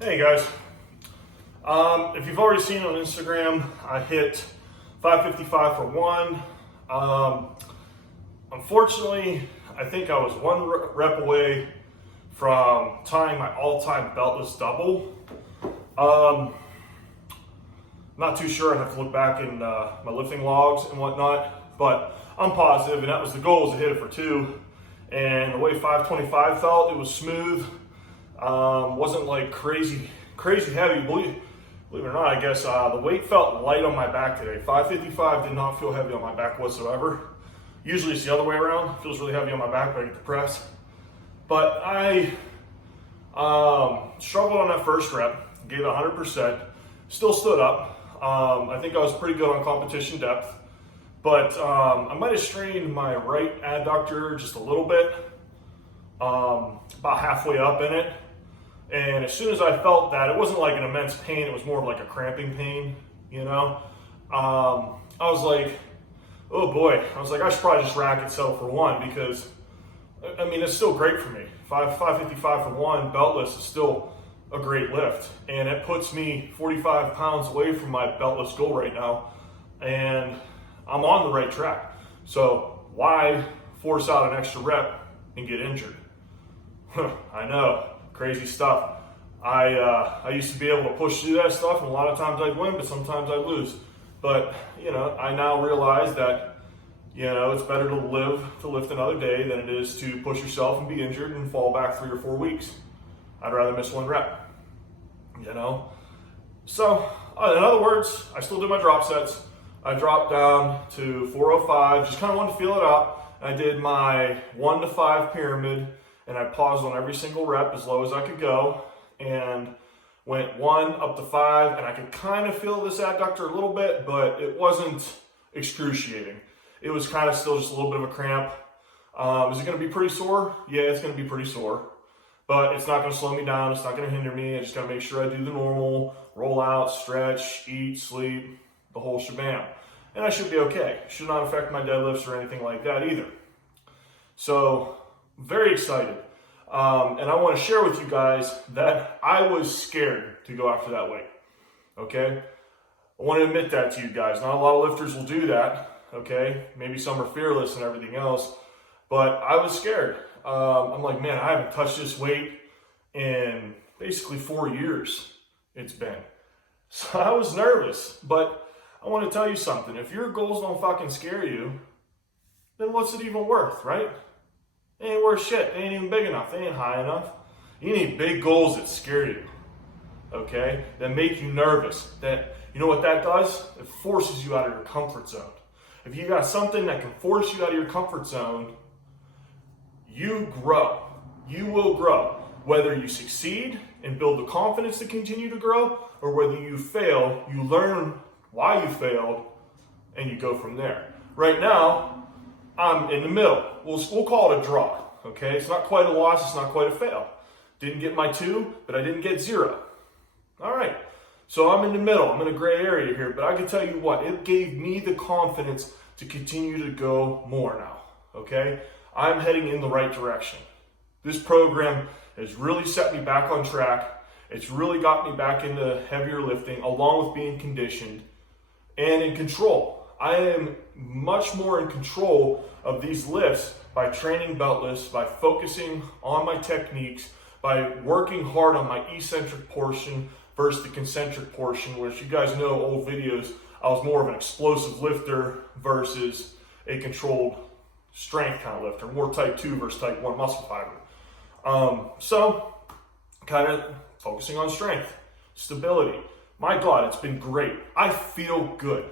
Hey guys, if you've already seen on Instagram, I hit 555 for one. Unfortunately, I think I was one rep away from tying my all-time beltless double. Not too sure. I have to look back in my lifting logs and whatnot, but I'm positive, and that was the goal, was to hit it for two. And the way 525 felt, it was smooth. Wasn't like crazy heavy. Believe it or not, I guess the weight felt light on my back today. 555 did not feel heavy on my back whatsoever. Usually it's the other way around. It feels really heavy on my back, but I get the press. But I struggled on that first rep, gave it 100%, still stood up. I think I was pretty good on competition depth, but I might have strained my right adductor just a little bit, about halfway up in it. And as soon as I felt that, it wasn't like an immense pain, it was more of like a cramping pain, you know? I was like, oh boy. I was like, I should probably just rack it, settle for one, because, I mean, it's still great for me. 555 for one, beltless is still a great lift. And it puts me 45 pounds away from my beltless goal right now. And I'm on the right track. So why force out an extra rep and get injured? I know. Crazy stuff. I used to be able to push through that stuff, and a lot of times I'd win, but sometimes I'd lose. But, you know, I now realize that, you know, it's better to lift another day than it is to push yourself and be injured and fall back 3 or 4 weeks. I'd rather miss one rep, you know? So, in other words, I still do my drop sets. I dropped down to 405, just kind of wanted to feel it out. I did my 1 to 5 pyramid, and I paused on every single rep as low as I could go, and went 1 up to 5, and I could kind of feel this adductor a little bit, but it wasn't excruciating. It was kind of still just a little bit of a cramp. Is it going to be pretty sore? Yeah, it's going to be pretty sore, but it's not going to slow me down. It's not going to hinder me. I just got to make sure I do the normal roll out, stretch, eat, sleep, the whole shebang, and I should be okay. Should not affect my deadlifts or anything like that either. So, very excited. And I want to share with you guys that I was scared to go after that weight. Okay? I want to admit that to you guys. Not a lot of lifters will do that. Okay? Maybe some are fearless and everything else. But I was scared. I'm like, man, I haven't touched this weight in basically 4 years. It's been. So I was nervous. But I want to tell you something. If your goals don't fucking scare you, then what's it even worth, right? They ain't worth shit. They ain't even big enough. They ain't high enough. You need big goals that scare you, okay? That make you nervous. That, you know what that does? It forces you out of your comfort zone. If you got something that can force you out of your comfort zone, you grow. You will grow. Whether you succeed and build the confidence to continue to grow, or whether you fail, you learn why you failed, and you go from there. Right now, I'm in the middle. We'll call it a draw, okay? It's not quite a loss, it's not quite a fail. Didn't get my 2, but I didn't get 0. All right, so I'm in the middle. I'm in a gray area here, but I can tell you what, it gave me the confidence to continue to go more now, okay? I'm heading in the right direction. This program has really set me back on track. It's really got me back into heavier lifting, along with being conditioned and in control. I am much more in control of these lifts by training beltless, by focusing on my techniques, by working hard on my eccentric portion versus the concentric portion, which you guys know, old videos, I was more of an explosive lifter versus a controlled strength kind of lifter, more type 2 versus type 1 muscle fiber. So, kind of focusing on strength, stability. My God, it's been great. I feel good.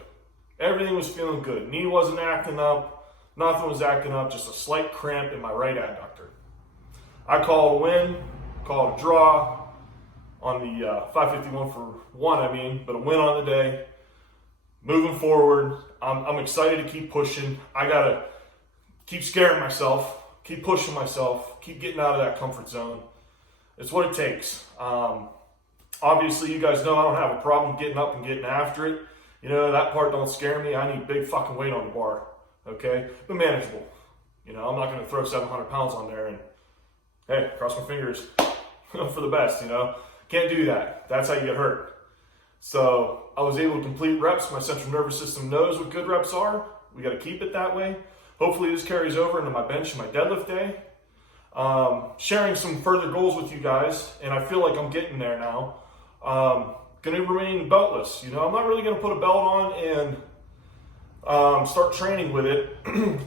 Everything was feeling good. Knee wasn't acting up. Nothing was acting up. Just a slight cramp in my right adductor. I call it a win. Call it a draw on the 551 for one, but a win on the day. Moving forward. I'm excited to keep pushing. I got to keep scaring myself. Keep pushing myself. Keep getting out of that comfort zone. It's what it takes. Obviously, you guys know I don't have a problem getting up and getting after it. You know, that part don't scare me. I need big fucking weight on the bar, okay? But manageable. You know, I'm not going to throw 700 pounds on there and, hey, cross my fingers for the best, you know? Can't do that. That's how you get hurt. So I was able to complete reps. My central nervous system knows what good reps are. We got to keep it that way. Hopefully this carries over into my bench and my deadlift day. Sharing some further goals with you guys, and I feel like I'm getting there now. Going to remain beltless. I'm not really going to put a belt on and start training with it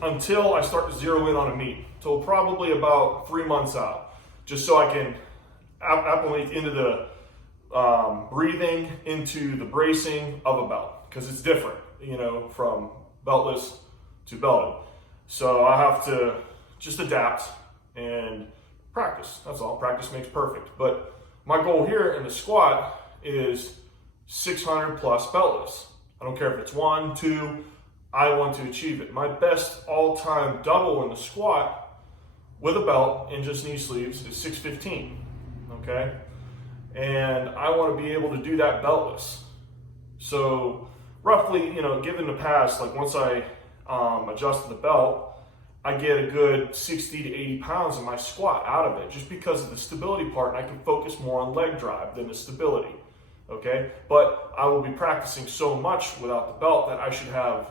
until I start to zero in on a meet. Till probably about 3 months out, just so I can acclimate into the breathing, into the bracing of a belt, because it's different, from beltless to belted. So I have to just adapt and practice. That's all. Practice makes perfect. But my goal here in the squat is 600 plus beltless. I don't care if it's 1, 2, I want to achieve it. My best all-time double in the squat with a belt and just knee sleeves is 615, okay? And I want to be able to do that beltless. So roughly, given the past, like once I adjusted the belt, I get a good 60 to 80 pounds of my squat out of it, just because of the stability part, and I can focus more on leg drive than the stability, okay? But I will be practicing so much without the belt that I should have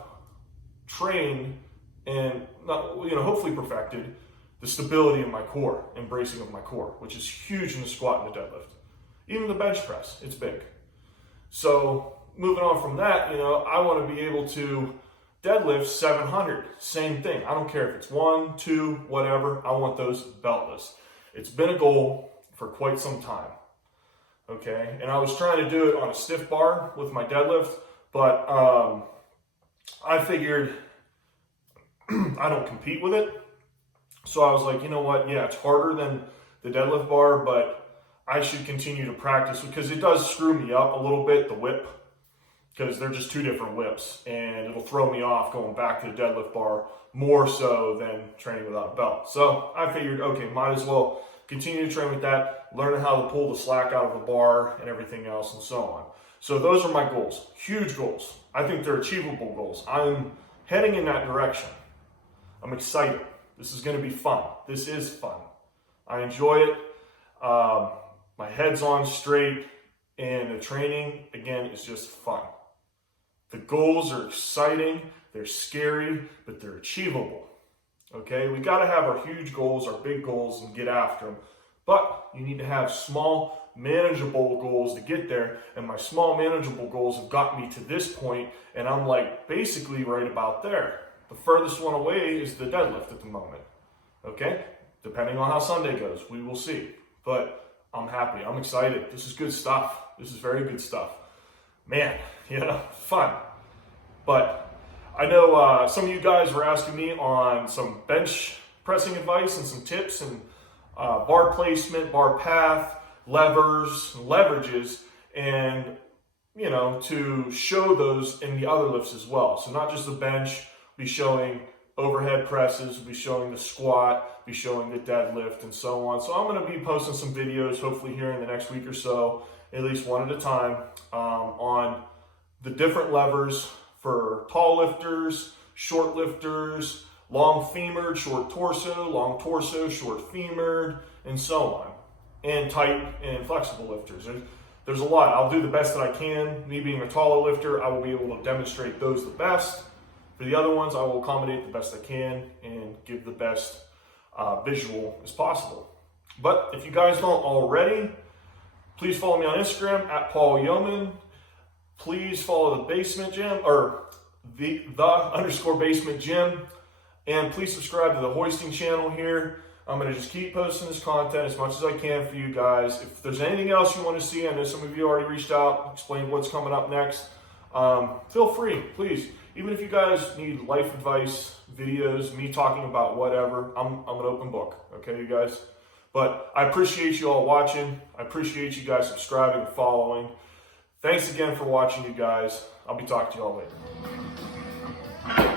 trained and hopefully perfected the stability of my core and bracing of my core, which is huge in the squat and the deadlift. Even the bench press, it's big. So moving on from that, I want to be able to deadlift 700, same thing. I don't care if it's 1, 2, whatever. I want those beltless. It's been a goal for quite some time, okay? And I was trying to do it on a stiff bar with my deadlift, but I figured I don't compete with it. So I was like, you know what? Yeah, it's harder than the deadlift bar, but I should continue to practice, because it does screw me up a little bit, the whip, because they're just two different whips, and it'll throw me off going back to the deadlift bar more so than training without a belt. So I figured, okay, might as well continue to train with that, learn how to pull the slack out of the bar and everything else and so on. So those are my goals, huge goals. I think they're achievable goals. I'm heading in that direction. I'm excited. This is going to be fun. This is fun. I enjoy it. My head's on straight, and the training, again, is just fun. The goals are exciting, they're scary, but they're achievable. Okay, we got to have our huge goals, our big goals, and get after them. But you need to have small, manageable goals to get there. And my small, manageable goals have got me to this point, and I'm like basically right about there. The furthest one away is the deadlift at the moment. Okay, depending on how Sunday goes, we will see. But I'm happy. I'm excited. This is good stuff. This is very good stuff. Man, fun. But I know some of you guys were asking me on some bench pressing advice and some tips and bar placement, bar path, levers, leverages, and, to show those in the other lifts as well. So not just the bench, be showing overhead presses, be showing the squat, be showing the deadlift, and so on. So I'm going to be posting some videos, hopefully here in the next week or so, at least one at a time, on the different levers for tall lifters, short lifters, long femored, short torso, long torso, short femored, and so on, and tight and flexible lifters. There's a lot. I'll do the best that I can. Me being a taller lifter, I will be able to demonstrate those the best. For the other ones, I will accommodate the best I can and give the best visual as possible. But if you guys don't already, please follow me on Instagram at Paul Yeoman. Please follow the basement gym, or the _ basement gym. And please subscribe to the hoisting channel here. I'm going to just keep posting this content as much as I can for you guys. If there's anything else you want to see, I know some of you already reached out, explained what's coming up next. Feel free, please. Even if you guys need life advice, videos, me talking about whatever, I'm an open book, okay, you guys? But I appreciate you all watching. I appreciate you guys subscribing and following. Thanks again for watching, you guys. I'll be talking to you all later.